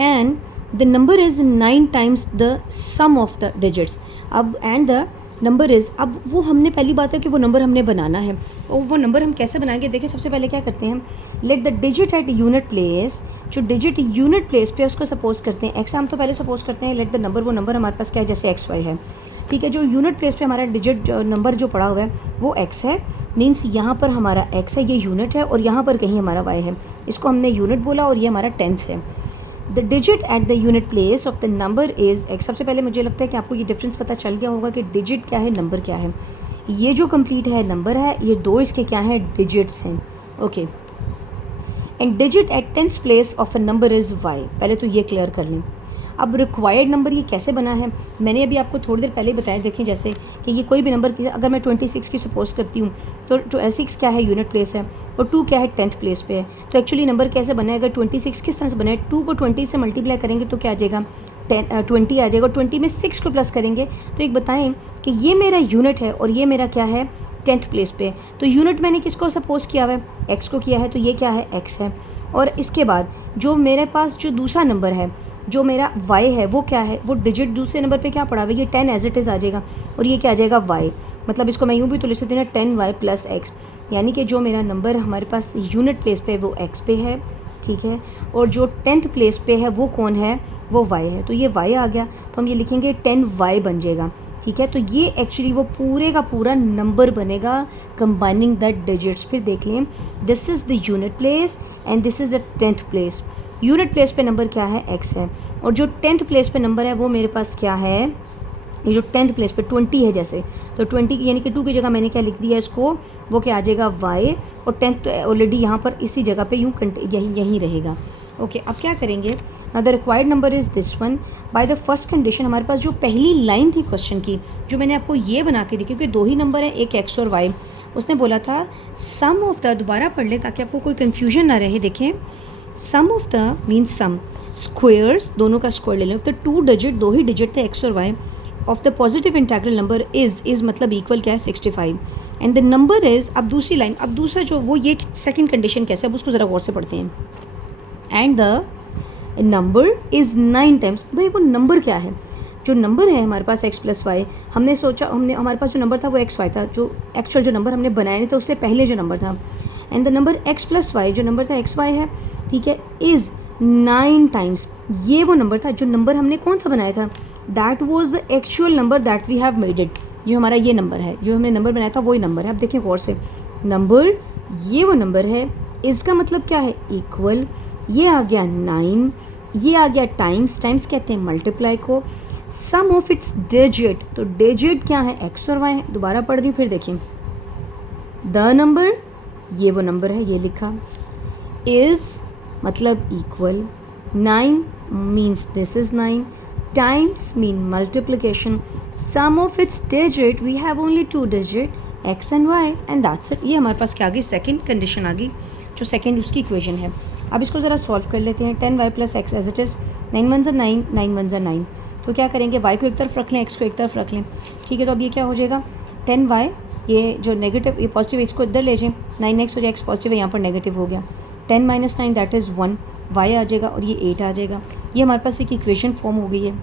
and the number is 9 times the sum of the digits. अब एंड द नंबर इज़, अब वो हमने पहली बात है कि वो नंबर हमने बनाना है, और वो नंबर हम कैसे बनाएंगे, देखिए सबसे पहले क्या करते हैं, let the digit at unit place, जो डिजिट यूनिट प्लेस पे उसको सपोज करते हैं x, हम तो पहले सपोज करते हैं लेट द नंबर, वो नंबर हमारे पास क्या है, जैसे xy है, ठीक है। जो यूनिट प्लेस पे हमारा डिजिट नंबर जो पड़ा हुआ है वो x है, मीन्स यहाँ पर हमारा x है, ये यूनिट है, और यहाँ पर कहीं हमारा y है, इसको हमने यूनिट बोला, और ये हमारा 10th है। The digit at the unit place of the number is x। सबसे पहले मुझे लगता है कि आपको ये डिफरेंस पता चल गया होगा कि डिजिट क्या है, नंबर क्या है। ये जो कंप्लीट है नंबर है, ये 2 इसके क्या हैं, डिजिट्स हैं, okay. And digit at 10th place of a number is y। पहले तो ये क्लियर कर लें। अब रिक्वायर्ड नंबर ये कैसे बना है, मैंने अभी आपको थोड़ी देर पहले ही बताया, देखें जैसे कि ये कोई भी नंबर की, अगर मैं 26 की सपोज करती हूँ तो 6 क्या है, यूनिट प्लेस है, और 2 क्या है, 10th प्लेस पे है। तो एक्चुअली नंबर कैसे बना है, अगर 26 किस तरह से बना है, 2 को 20 से मल्टीप्लाई करेंगे तो क्या आ जाएगा, 20 आ जाएगा, और 20 में 6 को प्लस करेंगे तो एक बताएं कि ये मेरा यूनिट है और ये मेरा क्या है, 10th प्लेस पे। तो यूनिट मैंने किसको सपोज किया हुआ है, x को किया है, तो ये क्या है, x है। और इसके बाद जो मेरे पास जो दूसरा नंबर है, जो मेरा y है, वो क्या है, वो डिजिट दूसरे नंबर पे क्या पड़ा हुआ है, ये 10 एज इट इज़ आ जाएगा, और ये क्या आ जाएगा, y। मतलब इसको मैं यूँ भी तो लिख सकती हूँ ना, 10y + x, यानी कि जो मेरा नंबर हमारे पास यूनिट प्लेस पे वो x पे है, ठीक है, और जो 10th प्लेस पे है वो कौन है, वो y है, तो ये y आ गया, तो हम ये लिखेंगे 10y बन जाएगा, ठीक है। तो ये एक्चुअली वो पूरे का पूरा नंबर बनेगा कंबाइनिंग द डिजिट्स। फिर देख लें, this is the unit place and this is the 10th place. Unit place पे नंबर क्या है, x है, और जो 10th प्लेस पे नंबर है वो मेरे पास क्या है, ये जो 10th प्लेस पे 20 है जैसे, तो 20 की यानी कि 2 की जगह मैंने क्या लिख दिया इसको, वो क्या आ जाएगा y, और 10th ऑलरेडी यहाँ पर इसी जगह पे यूँ यहीं रहेगा। ओके, अब क्या करेंगे, now the required number is this one. By the first condition हमारे पास जो पहली लाइन थी क्वेश्चन की, जो मैंने आपको ये बना के दी, क्योंकि 2 ही नंबर है, एक x और y, उसने बोला था सम ऑफ द, दोबारा पढ़ ले ताकि आपको कोई कन्फ्यूजन ना रहे। देखें, sum of the means sum, squares दोनों का स्क्वायर ले लें, द 2 डिजिट, 2 ही डिजिट थे x और y, of the positive integral number is मतलब इक्वल क्या है 65, एंड द नंबर इज़, अब दूसरी लाइन, अब दूसरा जो वो ये सेकंड कंडीशन कैसे, अब उसको ज़रा गौर से पढ़ते हैं। And the number is 9 times, भाई वो नंबर क्या है, जो नंबर है हमारे पास x प्लस वाई, हमने सोचा, हमारे पास जो नंबर था वो एक्स वाई था, जो एक्चुअल जो नंबर हमने बनाया नहीं था उससे पहले जो नंबर था, and the number x plus y, जो नंबर था एक्स वाई है, ठीक है, इज़ 9 टाइम्स, ये वो नंबर था जो नंबर हमने कौन सा बनाया था, that was the actual number that we have made it, जो हमारा ये नंबर है, जो हमने नंबर बनाया था वही नंबर है। अब देखें गौर से, नंबर ये वो नंबर है, इसका मतलब क्या है, इक्वल, ये आ गया 9, ये आ गया टाइम्स, टाइम्स कहते हैं मल्टीप्लाई को, सम ऑफ इट्स डिजिट, तो डिजिट क्या है, एक्स और वाई है। दोबारा पढ़ रही हूँ, फिर देखें, द नंबर ये वो नंबर है, ये लिखा, इज़ मतलब equal, 9 means this is 9, times mean multiplication, sum of its digit, we have only 2 digit x and y and that's it. ये हमारे पास क्या आ गई, सेकेंड कंडीशन आ गई, जो सेकेंड उसकी इक्वेशन है। अब इसको ज़रा सॉल्व कर लेते हैं। 10y plus x as it is, 9 1 ज़ा 9, 9 1 ज़ा 9, तो क्या करेंगे, y को एक तरफ रख लें, x को एक तरफ रख लें, ठीक है। तो अब ये क्या हो जाएगा, 10y, ये जो नेगेटिव, ये पॉजिटिव, इसको इधर ले जाएं, 9x और ये x पॉजिटिव है, यहाँ पर नेगेटिव हो गया, 10 माइनस 9 दैट इज़ 1, y आ जाएगा और ये 8 आ जाएगा। ये हमारे पास एक इक्वेशन फॉर्म हो गई है,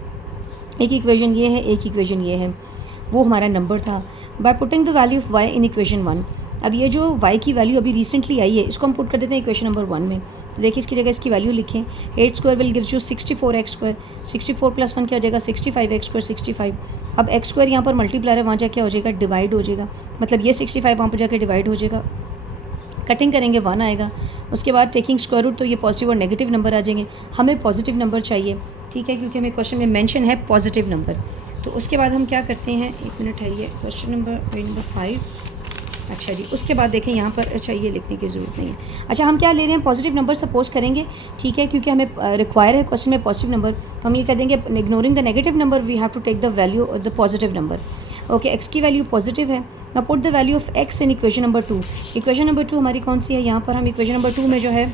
एक इक्वेशन ये है, एक इक्वेशन ये है, वो हमारा नंबर था। By putting the value of y in equation 1, अब ये जो y की वैल्यू अभी रिसेंटली आई है, इसको हम पुट कर देते हैं इक्वेशन नंबर 1 में। तो देखिए इसकी जगह इसकी वैल्यू लिखें, 8 square will gives you 64x square, 64 plus 1 क्या हो जाएगा, 65x स्क्वायर, 65। अब x स्क्वायर यहाँ पर मल्टीप्लाई है, वहाँ जाके क्या हो जाएगा, डिवाइड हो जाएगा, मतलब ये 65 वहाँ पर जाके डिवाइड हो जाएगा, कटिंग करेंगे 1 आएगा, उसके बाद टेकिंग स्क्वायर रूट, तो ये पॉजिटिव और नेगेटिव नंबर आ जाएंगे। हमें पॉजिटिव नंबर चाहिए, ठीक है, क्योंकि हमें क्वेश्चन में मेंशन है पॉजिटिव नंबर। तो उसके बाद हम क्या करते हैं, एक मिनट है, ये क्वेश्चन नंबर 5, अच्छा जी। उसके बाद देखें यहाँ पर, अच्छा ये लिखने की ज़रूरत नहीं है, अच्छा हम क्या ले रहे हैं, पॉजिटिव नंबर सपोज करेंगे, ठीक है, क्योंकि हमें रिक्वायर है क्वेश्चन में पॉजिटिव नंबर, तो हम ये कह देंगे ignoring the negative number we have to take the value of the positive number. Okay, x की वैल्यू पॉजिटिव है, ना put the value of x in equation number 2। Equation number 2 हमारी कौन सी है, यहाँ पर हम इक्वेशन नंबर 2 में जो है,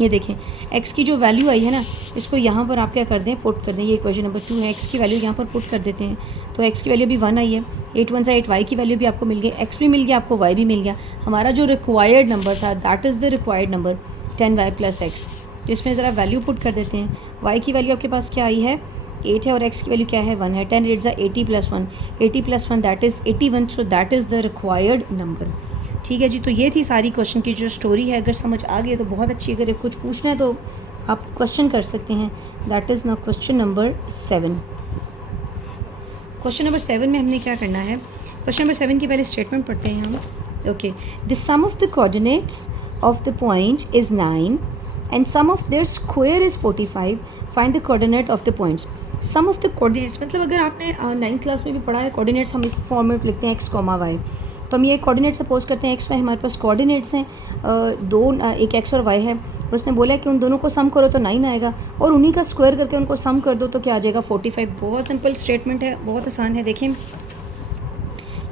ये देखें x की जो वैल्यू आई है ना, इसको यहाँ पर आप क्या कर दें, पुट कर दें, ये इक्वेशन नंबर 2 है, x की वैल्यू यहाँ पर पुट कर देते हैं, तो x की वैल्यू भी 1 आई है, 8 1 8, y की वैल्यू भी आपको मिल गई, x भी मिल गया आपको, y भी मिल गया। हमारा जो रिक्वायर्ड नंबर था that is the required number 10y plus x, तो इसमें ज़रा वैल्यू पुट कर देते हैं। y की वैल्यू आपके पास क्या आई है, 8 है, और x की वैल्यू क्या है, 1 है, 10 8 80 plus 1, 80 plus 1 that is 81, so that is the required number, ठीक है जी। तो ये थी सारी क्वेश्चन की जो स्टोरी है, अगर समझ आ गई तो बहुत अच्छी, अगर कुछ पूछना है तो आप क्वेश्चन कर सकते हैं। That is now question number 7। Question number 7 में हमने क्या करना है, क्वेश्चन नंबर 7 की पहले स्टेटमेंट पढ़ते हैं हम। Okay, the sum of the coordinates of the point is 9 and sum of their square is 45, find the coordinate of the points. Sum of the coordinates मतलब अगर आपने 9th क्लास में भी पढ़ा है, कोऑर्डिनेट्स हम इस फॉर्म में लिखते हैं x, y, तो हम ये कोऑर्डिनेट सपोज करते हैं, x वाई हमारे पास कोऑर्डिनेट्स हैं, एक x और y है, और उसने बोला कि उन दोनों को सम करो तो 9 आएगा, और उन्हीं का स्क्वायर करके उनको सम कर दो तो क्या आ जाएगा, 45। बहुत सिंपल स्टेटमेंट है, बहुत आसान है। देखें,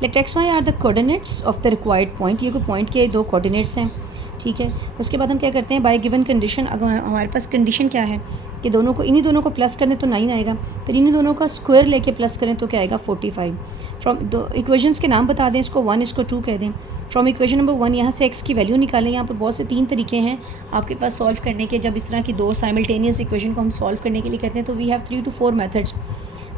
let x y are the coordinates of the required point, ये कोई पॉइंट के 2 कोऑर्डिनेट्स हैं, ठीक है। उसके बाद हम क्या करते हैं, बाय गिवन कंडीशन, अगर हमारे पास कंडीशन क्या है कि दोनों को, इन्हीं दोनों को प्लस कर दें तो 9 आएगा, फिर इन्हीं दोनों का स्क्वायर लेके प्लस करें तो क्या आएगा, 45। फ्रॉम दो इक्वेशंस के नाम बता दें, इसको 1 इसको 2 कह दें। फ्रॉम इक्वेशन नंबर 1 यहाँ से x की वैल्यू निकालें। यहाँ पर बहुत से 3 तरीके हैं आपके पास सॉल्व करने के, जब इस तरह की 2 साइमल्टेनियस इक्वेशन को हम सॉल्व करने के लिए कहते हैं, तो we have 3 to 4 methods.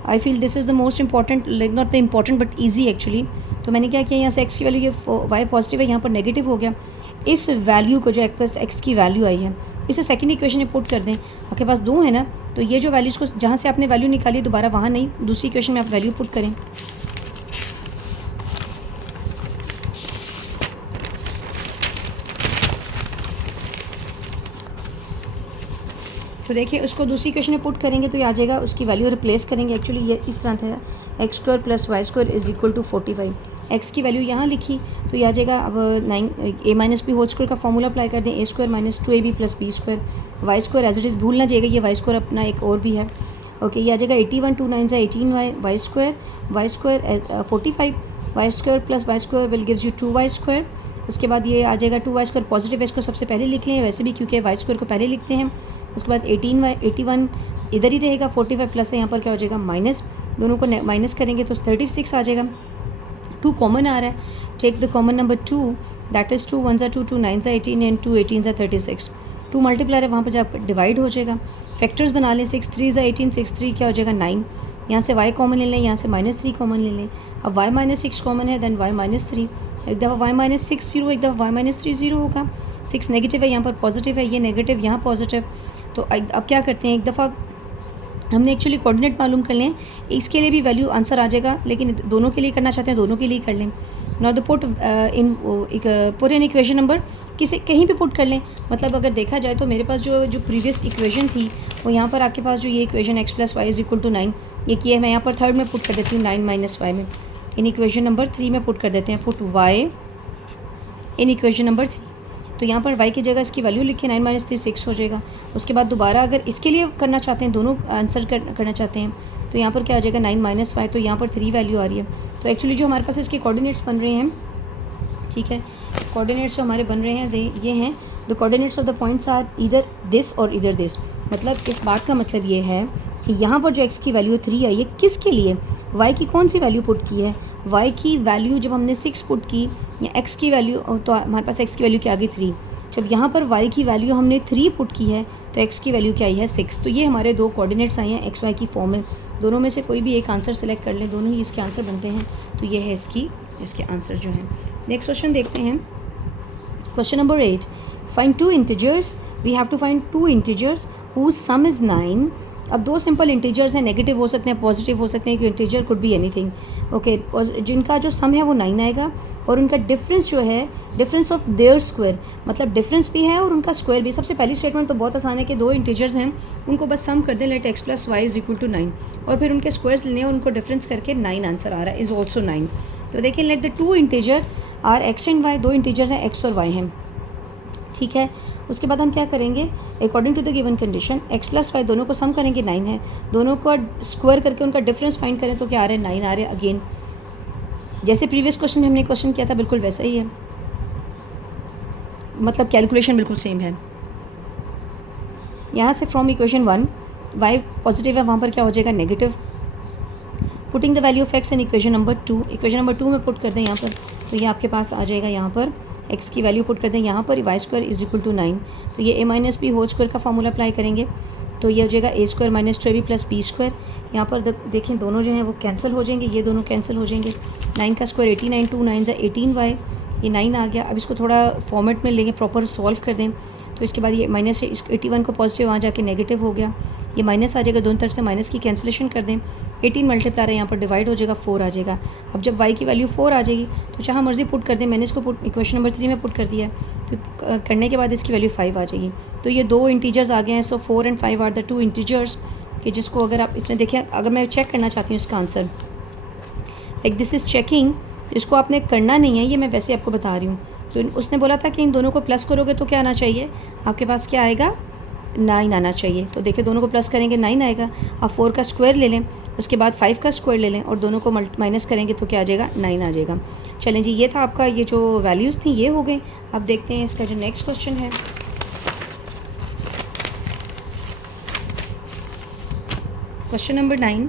I feel this is the most important, like not the important but easy actually. तो मैंने क्या किया, यहाँ से x की वैल्यू, ये y पॉजिटिव है, यहाँ पर नेगेटिव हो गया, इस वैल्यू को जो x की वैल्यू आई है इसे सेकंड इक्वेशन में पुट कर दें। आपके पास 2 है ना, तो ये जो वैल्यूज़ को जहाँ से आपने वैल्यू निकाली दोबारा वहाँ नहीं, दूसरी इक्वेशन में आप वैल्यू पुट करें। तो देखिए उसको दूसरी इक्वेशन में पुट करेंगे तो ये आ जाएगा, उसकी वैल्यू रिप्लेस करेंगे। एक्चुअली ये इस तरह था, x square plus y square is equal to 45। एक्स की वैल्यू यहाँ लिखी तो ये आ जाएगा। अब 9 a minus b whole square का फॉर्मूला अप्लाई कर दें, a square minus 2ab plus b square. Y square as it is भूलना जाएगा, ये वाई स्क्वायर अपना एक और भी है। ओके, ये आ जाएगा 81 2 9 18y y square 45 y square plus y square will gives you 2y square. उसके बाद ये आ जाएगा 2y स्क्वायर पॉजिटिव है, इसको सबसे पहले लिख लें वैसे भी क्योंकि वाई स्क्वायर को पहले लिखते हैं। उसके बाद 81 इधर ही रहेगा, 45 प्लस है यहाँ पर क्या हो जाएगा माइनस, दोनों को माइनस करेंगे तो 36 आ जाएगा। 2 कॉमन आ रहा है, take the common number 2 that is 2 1 2 2 9 18 and 2 18 36। 2 multiply है वहाँ पर जब डिवाइड हो जाएगा। फैक्टर्स बना लें, 6 3 18 6 3 क्या हो जाएगा 9। यहाँ से y कॉमन ले लें, यहाँ से -3 कॉमन ले लें। अब y माइनस 6 कॉमन है, देन y माइनस 3, एक दफ़ा y माइनस 6 0, एक दफ़ा y माइनस 3 0 होगा। 6 नेगेटिव है, यहाँ पर पॉजिटिव है, ये नेगेटिव यहाँ पॉजिटिव। तो अब क्या करते हैं, एक दफ़ा हमने एक्चुअली कोऑर्डिनेट मालूम कर लें, इसके लिए भी वैल्यू आंसर आ जाएगा, लेकिन दोनों के लिए करना चाहते हैं दोनों के लिए कर लें। Now the put in equation number किसी कहीं भी पुट कर लें। मतलब अगर देखा जाए तो मेरे पास जो प्रीवियस इक्वेशन थी वो यहाँ पर आपके पास जो ये equation x plus y is equal to 9 ये किया है, मैं यहाँ पर थर्ड में पुट कर देती हूँ 9 माइनस वाई में। इन इक्वेशन नंबर 3 में पुट कर देते हैं, पुट y इन इक्वेशन नंबर 3। तो यहाँ पर y की जगह इसकी वैल्यू लिखिए, 9 माइनस 3 6 हो जाएगा। उसके बाद दोबारा अगर इसके लिए करना चाहते हैं, दोनों आंसर करना चाहते हैं, तो यहाँ पर क्या हो जाएगा 9 माइनस वाई, तो यहाँ पर 3 वैल्यू आ रही है। तो एक्चुअली जो हमारे पास इसके कोऑर्डिनेट्स बन रहे हैं, ठीक है, कोऑर्डिनेट्स जो हमारे बन रहे हैं ये हैं, the coordinates of the points are इधर दिस और इधर दिस। मतलब इस बात का मतलब ये है कि यहाँ पर जो x की वैल्यू 3 आई है किसके लिए, y की कौन सी वैल्यू पुट की है। y की वैल्यू जब हमने 6 पुट की या x की वैल्यू, तो हमारे पास x की वैल्यू क्या आ गई 3। जब यहाँ पर y की वैल्यू हमने 3 पुट की है तो x की वैल्यू क्या आई है 6। तो ये हमारे दो कोऑर्डिनेट्स आए हैं xy की फॉर्म में। दोनों में से कोई भी एक आंसर सेलेक्ट कर लें, दोनों ही इसके आंसर बनते हैं। तो ये है इसके आंसर जो हैं। नेक्स्ट क्वेश्चन देखते हैं, question number 8, find 2 integers, we have to find 2 integers whose sum is 9। अब 2 सिंपल इंटीजर्स हैं, नेगेटिव हो सकते हैं, पॉजिटिव हो सकते हैं, कि integer could be anything. Okay, जिनका जो सम है वो 9 आएगा और उनका डिफरेंस जो है, डिफरेंस ऑफ देयर स्क्वायर, मतलब डिफरेंस भी है और उनका स्क्वायर भी। सबसे पहली स्टेटमेंट तो बहुत आसान है कि 2 इंटीजर्स हैं उनको बस सम कर दें, let x plus y is equal to 9, और फिर उनके स्क्वायर्स लेने और उनको डिफरेंस करके 9 आंसर आ रहा है, इज़ ऑल्सो 9। तो देखिए, let the 2 integer are x and y, 2 integer हैं x और y हैं, ठीक है। उसके बाद हम क्या करेंगे, according to the given condition x plus y दोनों को सम करेंगे 9 है, दोनों को स्क्वायर करके उनका डिफरेंस फाइंड करें तो क्या आ रहा है 9 आ रहा है। अगेन जैसे प्रीवियस क्वेश्चन में हमने क्वेश्चन किया था बिल्कुल वैसा ही है, मतलब कैलकुलेशन बिल्कुल सेम है। यहाँ से फ्रॉम इक्वेशन 1 y पॉजिटिव है, वहाँ पर क्या हो जाएगा negative. Putting the value of x in equation number 2, equation number 2 में पुट कर दें यहाँ पर, तो ये आपके पास आ जाएगा। यहाँ पर x की वैल्यू पुट कर दें, यहाँ पर y square is equal to 9, तो ये a minus b whole square का फॉर्मूला अप्लाई करेंगे, तो ये हो जाएगा a square minus 2ab plus b square. यहाँ पर देखें दोनों जो हैं वो कैंसिल हो जाएंगे, ये दोनों कैंसिल हो जाएंगे। 9 का स्क्वायर 89, 2 9 18y, ये 9 आ गया। अब इसको थोड़ा फॉर्मेट में लेंगे, प्रॉपर सॉल्व कर दें, तो इसके बाद ये माइनस से 81 को पॉजिटिव वहाँ जाके नेगेटिव हो गया, ये माइनस आ जाएगा, दोनों तरफ से माइनस की कैंसिलेशन कर दें। 18 मल्टीप्लाई है, यहाँ पर डिवाइड हो जाएगा, 4 आ जाएगा। अब जब y की वैल्यू 4 आ जाएगी तो जहाँ मर्जी पुट कर दें, मैंने इसको पुट इक्वेशन नंबर 3 में पुट कर दिया है, तो करने के बाद इसकी वैल्यू 5 आ जाएगी। तो ये 2 इंटीजर्स आ गए हैं। सो 4 एंड 5 आर द 2 इंटीजर्स, कि जिसको अगर आप इसमें देखें, अगर मैं चेक करना चाहती हूँ इसका answer, like this is checking, तो इसको आपने करना नहीं है, ये मैं वैसे आपको बता रही हूँ। तो उसने बोला था कि इन दोनों को प्लस करोगे तो क्या आना चाहिए, आपके पास क्या आएगा 9 आना चाहिए। तो देखिए दोनों को प्लस करेंगे 9 आएगा। आप 4 का स्क्वायर ले लें, उसके बाद 5 का स्क्वायर ले लें और दोनों को माइनस करेंगे तो क्या आ जाएगा 9 आ जाएगा। चलें जी, ये था आपका, ये जो वैल्यूज़ थी ये हो गई। अब देखते हैं इसका जो नेक्स्ट क्वेश्चन है, question number 9,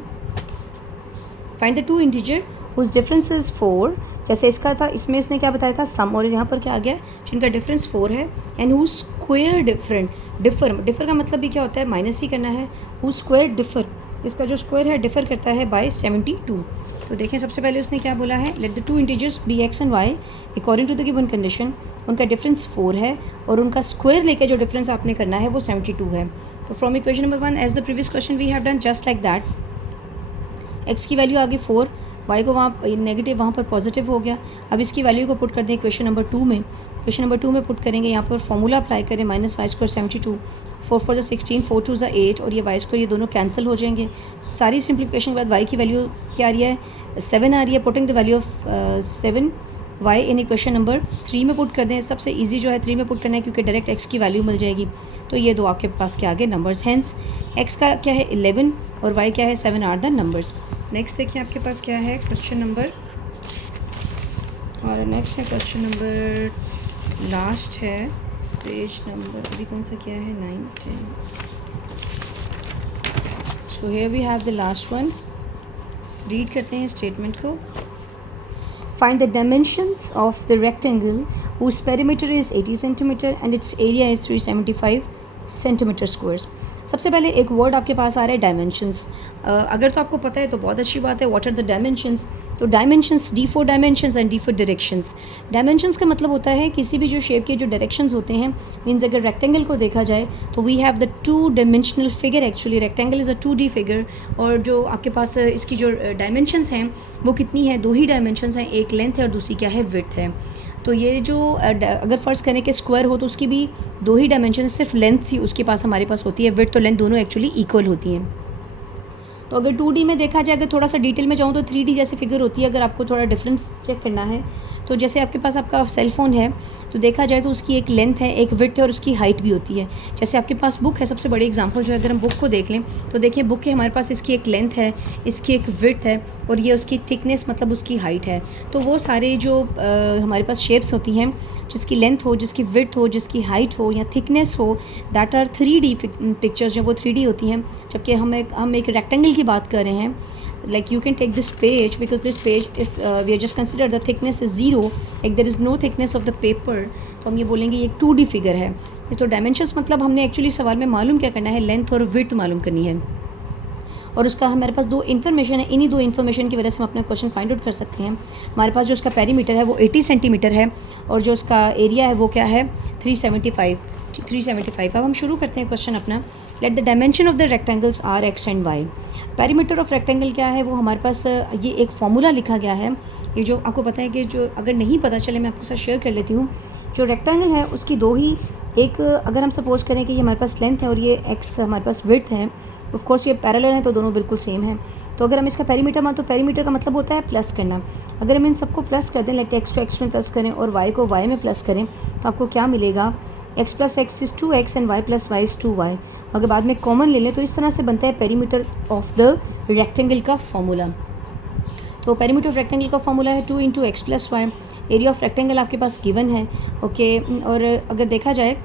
find the 2 integer whose difference is 4। जैसे इसका था, इसमें इसने क्या बताया था सम, और यहाँ पर क्या आ गया जिनका डिफरेंस 4 है, एंड हुज स्क्वायर डिफर का मतलब भी क्या होता है, माइनस ही करना है। हुज स्क्वायर डिफर, इसका जो स्क्वायर है डिफर करता है बाय 72। तो देखें सबसे पहले उसने क्या बोला है, let the two integers be x and y according to the given condition, उनका डिफरेंस 4 है और उनका स्क्वायर लेके जो डिफरेंस आपने करना है वो 72 है। तो from equation number 1 as the previous question we have done just like that, x की वैल्यू आगे 4, वाई को वहाँ नेगेटिव वहाँ पर पॉजिटिव हो गया। अब इसकी वैल्यू को पुट कर दें क्वेश्चन नंबर 2 में, क्वेश्चन नंबर 2 में पुट करेंगे, यहाँ पर फॉर्मूला अप्लाई करें -y² 72, 4 4 16, 4 2 8 और ये y² ये दोनों कैंसिल हो जाएंगे। सारी सिंप्लीफिकेशन के बाद y की वैल्यू क्या आ रही है, 7 आ रही है। Putting the value of 7 y in equation number 3 में पुट कर दें। सबसे ईजी जो है 3 में पुट करना है क्योंकि डायरेक्ट x की वैल्यू मिल जाएगी। तो ये दो आपके पास क्या आ गए नंबर्स, हैंस x का क्या है 11 और y क्या है 7 आर द नंबर्स। नेक्स्ट देखिए आपके पास क्या है क्वेश्चन नंबर, और नेक्स्ट है क्वेश्चन नंबर, लास्ट है पेज नंबर, अभी कौन सा क्या है 9 10। So here we have the last one, read करते हैं स्टेटमेंट को। Find the dimensions of the rectangle whose perimeter is 80 centimeter and its area is 375 centimetre squares. सबसे पहले एक वर्ड आपके पास आ रहा है डायमेंशंस। अगर तो आपको पता है तो बहुत अच्छी बात है, व्हाट आर द डायमेंशंस। तो dimensions D4 dimensions and D4 directions. Dimensions का मतलब होता है किसी भी जो शेप के जो डायरेक्शंस होते हैं, मींस अगर रेक्टेंगल को देखा जाए तो we have the 2 dimensional figure, actually rectangle is a 2D figure, और जो आपके पास इसकी जो डायमेंशंस हैं वो कितनी है, 2 ही डायमेंशंस हैं, एक लेंथ है और दूसरी क्या है विड्थ है। तो ये जो अगर फ़र्ज़ करें कि स्क्वायर हो तो उसकी भी 2 ही डायमेंशन, सिर्फ लेंथ ही उसके पास हमारे पास होती है, विड्थ तो लेंथ दोनों एक्चुअली इक्वल होती हैं। तो अगर 2D में देखा जाए, अगर थोड़ा सा डिटेल में जाऊँ तो 3D जैसे फिगर होती है। अगर आपको थोड़ा डिफरेंस चेक करना है तो जैसे आपके पास आपका सेल फ़ोन है तो देखा जाए तो उसकी एक लेंथ है, एक विड्थ है और उसकी हाइट भी होती है। जैसे आपके पास बुक है, सबसे बड़ी एग्जांपल जो है, अगर हम बुक को देख लें तो देखिए बुक के हमारे पास इसकी एक लेंथ है, इसकी एक विड्थ है और ये उसकी थिकनेस मतलब उसकी हाइट है। तो वो सारे जो हमारे पास शेप्स होती हैं जिसकी लेंथ हो, जिसकी विड्थ हो, जिसकी हाइट हो या थिकनेस हो, दैट आर 3D पिक्चर्स, जो वो 3D होती हैं। जबकि हम एक रेक्टेंगल की बात कर रहे हैं, like you can take this page, because this page if we are just consider the thickness is 0, like there is no thickness of the paper, तो हम ये बोलेंगे ये एक 2D फिगर है। तो डायमेंशंस मतलब हमने एक्चुअली सवाल में मालूम क्या करना है, लेंथ और विड्थ मालूम करनी है, और उसका हमारे पास 2 इन्फॉर्मेशन है। इन्हीं 2 इन्फॉर्मेशन की वजह से हम अपना क्वेश्चन फाइंड आउट कर सकते हैं। हमारे पास जो उसका पेरीमीटर है वो 80 सेंटीमीटर है और जो उसका एरिया है वो क्या है 375। अब हम शुरू करते हैं क्वेश्चन अपना। Let the dimension of the rectangles are x and y. Perimeter of rectangle क्या है, वो हमारे पास ये एक फार्मूला लिखा गया है। ये जो आपको पता है कि जो अगर नहीं पता चले मैं आपके साथ शेयर कर लेती हूँ। जो रेक्टेंगल है उसकी 2 ही, एक अगर हम सपोज करें कि ये हमारे पास लेंथ है और ये एक्स हमारे पास विड्थ है, ऑफ कोर्स ये पैरेलल है तो दोनों बिल्कुल सेम है। तो अगर हम इसका पेरीमीटर मान, तो पेरीमीटर का मतलब होता है प्लस करना। अगर हम इन सबको प्लस कर दें, लाइक एक्स को एक्स में प्लस करें और वाई को वाई में प्लस करें, तो आपको क्या मिलेगा, x plus x is 2x and y plus y is 2y। अगर बाद में कॉमन ले लें तो इस तरह से बनता है पेरीमीटर ऑफ द रेक्टेंगल का फॉर्मूला। तो पेरीमीटर ऑफ रेक्टेंगल का फॉर्मूला है 2 × x plus y. Area of rectangle आपके पास गिवन है, ओके। और अगर देखा जाए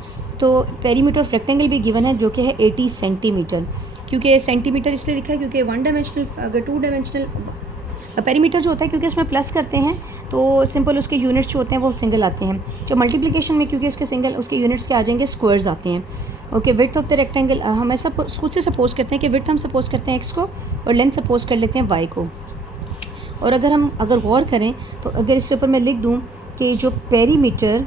तो पेरीमीटर ऑफ रेक्टेंगल भी गिवन है जो कि है 80 सेंटीमीटर। क्योंकि सेंटीमीटर इसलिए लिखा है क्योंकि 1 डायमेंशनल, अगर 2 डायमेंशनल पेरीमीटर जो होता है क्योंकि इसमें प्लस करते हैं तो सिंपल उसके यूनिट्स जो होते हैं वो सिंगल आते हैं। जो मल्टीप्लिकेशन में क्योंकि उसके सिंगल, उसके यूनिट्स क्या आ जाएंगे, स्क्वायर्स आते हैं, okay. Width of the rectangle हम ऐसा खुद से सपोज करते हैं कि विड्थ हम सपोज करते हैं एक्स को और लेंथ सपोज कर लेते हैं वाई को। और अगर गौर करें तो अगर इसके ऊपर मैं लिख दूँ कि जो perimeter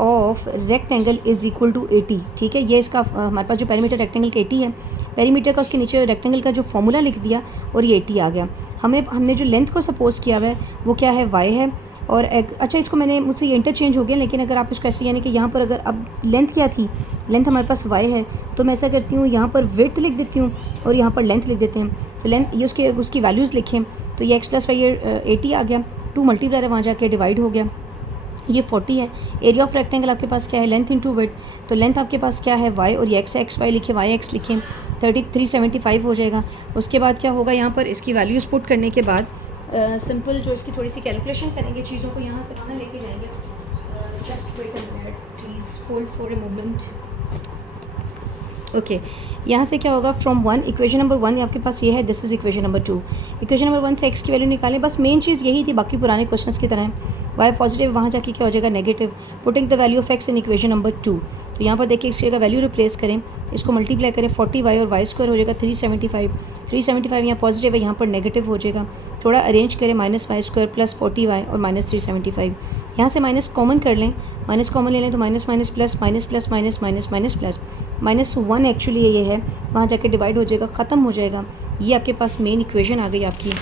of rectangle is equal to 80, ठीक है। ये इसका हमारे पास जो पेरीमीटर रेक्टेंगल का 80 है, पेरीमीटर का उसके नीचे रेक्टेंगल का जो फॉर्मूला लिख दिया और ये 80 आ गया। हमने जो लेंथ को सपोज किया हुआ है वो क्या है, वाई है। और अच्छा इसको मैंने मुझसे ये इंटरचेंज हो गया, लेकिन अगर आप इसको ऐसे, यानी कि यहाँ पर अगर अब लेंथ क्या थी, लेंथ हमारे पास वाई है, तो मैं ऐसा करती हूँ यहाँ पर विड्थ लिख देती हूँ और यहाँ पर लेंथ लिख देते हैं। तो लेंथ ये उसकी वैल्यूज़ लिखें तो ये एक्स प्लस वाई ये 80 आ गया, 2 मल्टीप्लाई है वहाँ जाके डिवाइड हो गया, ये 40 है। एरिया ऑफ रेक्टेंगल आपके पास क्या है, लेंथ इंटू विड्थ। तो लेंथ आपके पास क्या है वाई और ये एक्स है, एक्स वाई लिखे, वाई एक्स लिखें, 375 हो जाएगा। उसके बाद क्या होगा, यहाँ पर इसकी वैल्यूज़ पुट करने के बाद सिंपल जो इसकी थोड़ी सी कैलकुलेशन करेंगे, चीज़ों को यहाँ से वहाँ लेके जाएंगे। Just wait a minute please, hold for a moment, okay. यहाँ से क्या होगा, फ्रॉम 1 इक्वेशन नंबर 1 आपके पास ये है, this is equation number 2। Equation number 1 से x की वैल्यू निकालें, बस मेन चीज़ यही थी, बाकी पुराने क्वेश्चंस की तरह y पॉजिटिव, वहाँ जाके क्या हो जाएगा negative. Putting the value of x in equation number 2, तो यहाँ पर देखिए इस जगह वैल्यू रिप्लेस करें, इसको मल्टीप्लाई करें 40y और y स्क्वायर हो जाएगा 375। 375 यहाँ पॉजिटिव है, यहाँ पर नेगेटिव हो जाएगा, थोड़ा अरेंज करें, minus Y square plus 40y और माइनस 375। यहाँ से माइनस कॉमन कर लें, माइनस कॉमन ले लें तो minus minus plus minus plus minus minus minus plus -1 actually ये है, वहाँ जाके डिवाइड हो जाएगा, ख़त्म हो जाएगा। ये आपके पास मेन इक्वेशन आ गई आपकी।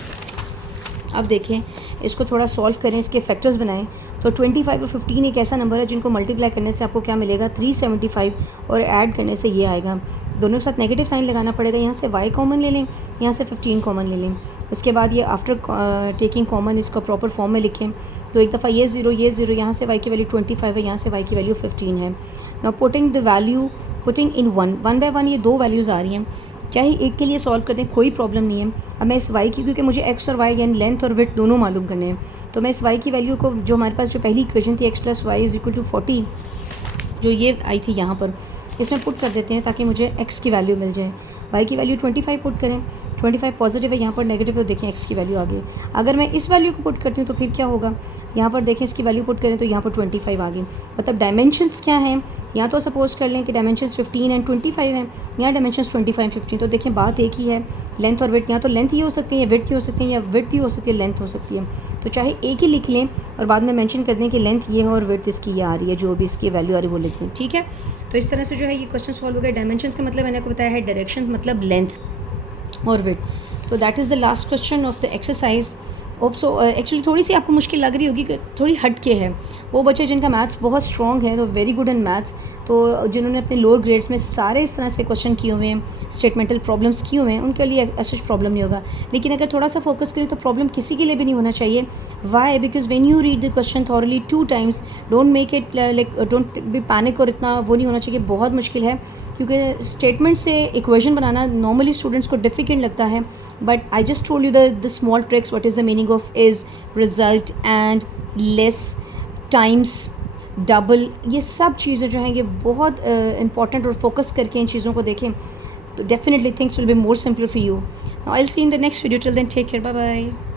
अब देखें इसको थोड़ा सॉल्व करें, इसके फैक्टर्स बनाएं। तो 25 और 15 एक ऐसा नंबर है जिनको मल्टीप्लाई करने से आपको क्या मिलेगा 375, और ऐड करने से ये आएगा। दोनों के साथ नेगेटिव साइन लगाना पड़ेगा, यहाँ से y कॉमन ले लें, यहाँ से 15 कॉमन ले लें। उसके बाद ये आफ्टर टेकिंग कॉमन इसका प्रॉपर फॉर्म में लिखें, तो एक दफ़ा ये ज़ीरो, यहाँ से y की वैल्यू 25 है, यहाँ से y की वैल्यू 15 है। Now putting in one by one ये दो वैल्यूज़ आ रही हैं, चाहे एक के लिए सॉल्व कर दें कोई प्रॉब्लम नहीं है। अब मैं इस y की, क्योंकि मुझे x और y यानी लेंथ और विड्थ दोनों मालूम करने हैं, तो मैं इस y की वैल्यू को, जो हमारे पास जो पहली इक्वेशन थी x + y = 40, जो ये आई थी यहाँ पर, इसमें पुट कर देते हैं ताकि मुझे x की वैल्यू मिल जाए। y की वैल्यू 25 पुट करें, 25 पॉजिटिव है, यहाँ पर नेगेटिव, तो देखें x की वैल्यू आ गई। अगर मैं इस वैल्यू को पुट करती हूँ तो फिर क्या होगा, यहाँ पर देखें इसकी वैल्यू पुट करें तो यहाँ पर 25 आ गई। मतलब डायमेंशंस क्या हैं, या तो सपोज कर लें कि डायमेंशंस 15 एंड 25 हैं, यहाँ डायमेंशंस 25 15, तो देखें बात एक ही है, लेंथ और विड्थ। या तो लेंथ ही हो सकती है, विड्थ ही हो सकती है, या विड्थ ही हो सकती है, लेंथ हो सकती है। तो चाहे एक ही लिख लें और बाद में मेंशन कर दें कि लेंथ ये है और विड्थ इसकी ये आ रही है, जो भी इसकी वैल्यू आ रही है वो लिख लें, ठीक है। तो इस तरह से जो है ये क्वेश्चन सॉल्व हो गया। डायमेंशंस का मतलब मैंने आपको बताया है डायरेक्शन मतलब लेंथ और विड्थ। तो that is the last question of the exercise. Hope so actually थोड़ी सी आपको मुश्किल लग रही होगी कि थोड़ी हट के है। वो बच्चे जिनका मैथ्स बहुत स्ट्रॉन्ग है, तो वेरी गुड इन मैथ्स, तो जिन्होंने अपने लोअर ग्रेड्स में सारे इस तरह से क्वेश्चन किए हुए हैं, स्टेटमेंटल प्रॉब्लम्स किए हुए हैं, उनके लिए ऐसा प्रॉब्लम नहीं होगा। लेकिन अगर थोड़ा सा फोकस करें तो प्रॉब्लम किसी के लिए भी नहीं होना चाहिए। Why? Because when you read the question thoroughly 2 times, don't make it like, don't be panic, और इतना वो नहीं होना चाहिए, बहुत मुश्किल है, क्योंकि स्टेटमेंट से इक्वेशन बनाना नॉर्मली स्टूडेंट्स को डिफ़िकल्ट लगता है। But I just told you the small tricks, what is the meaning of is, result and less, times, double, ये सब चीज़ें जो हैं ये बहुत इंपॉर्टेंट, और फोकस करके इन चीज़ों को देखें तो definitely things will be more simple for you. I will see in the next video, till then take care, bye bye.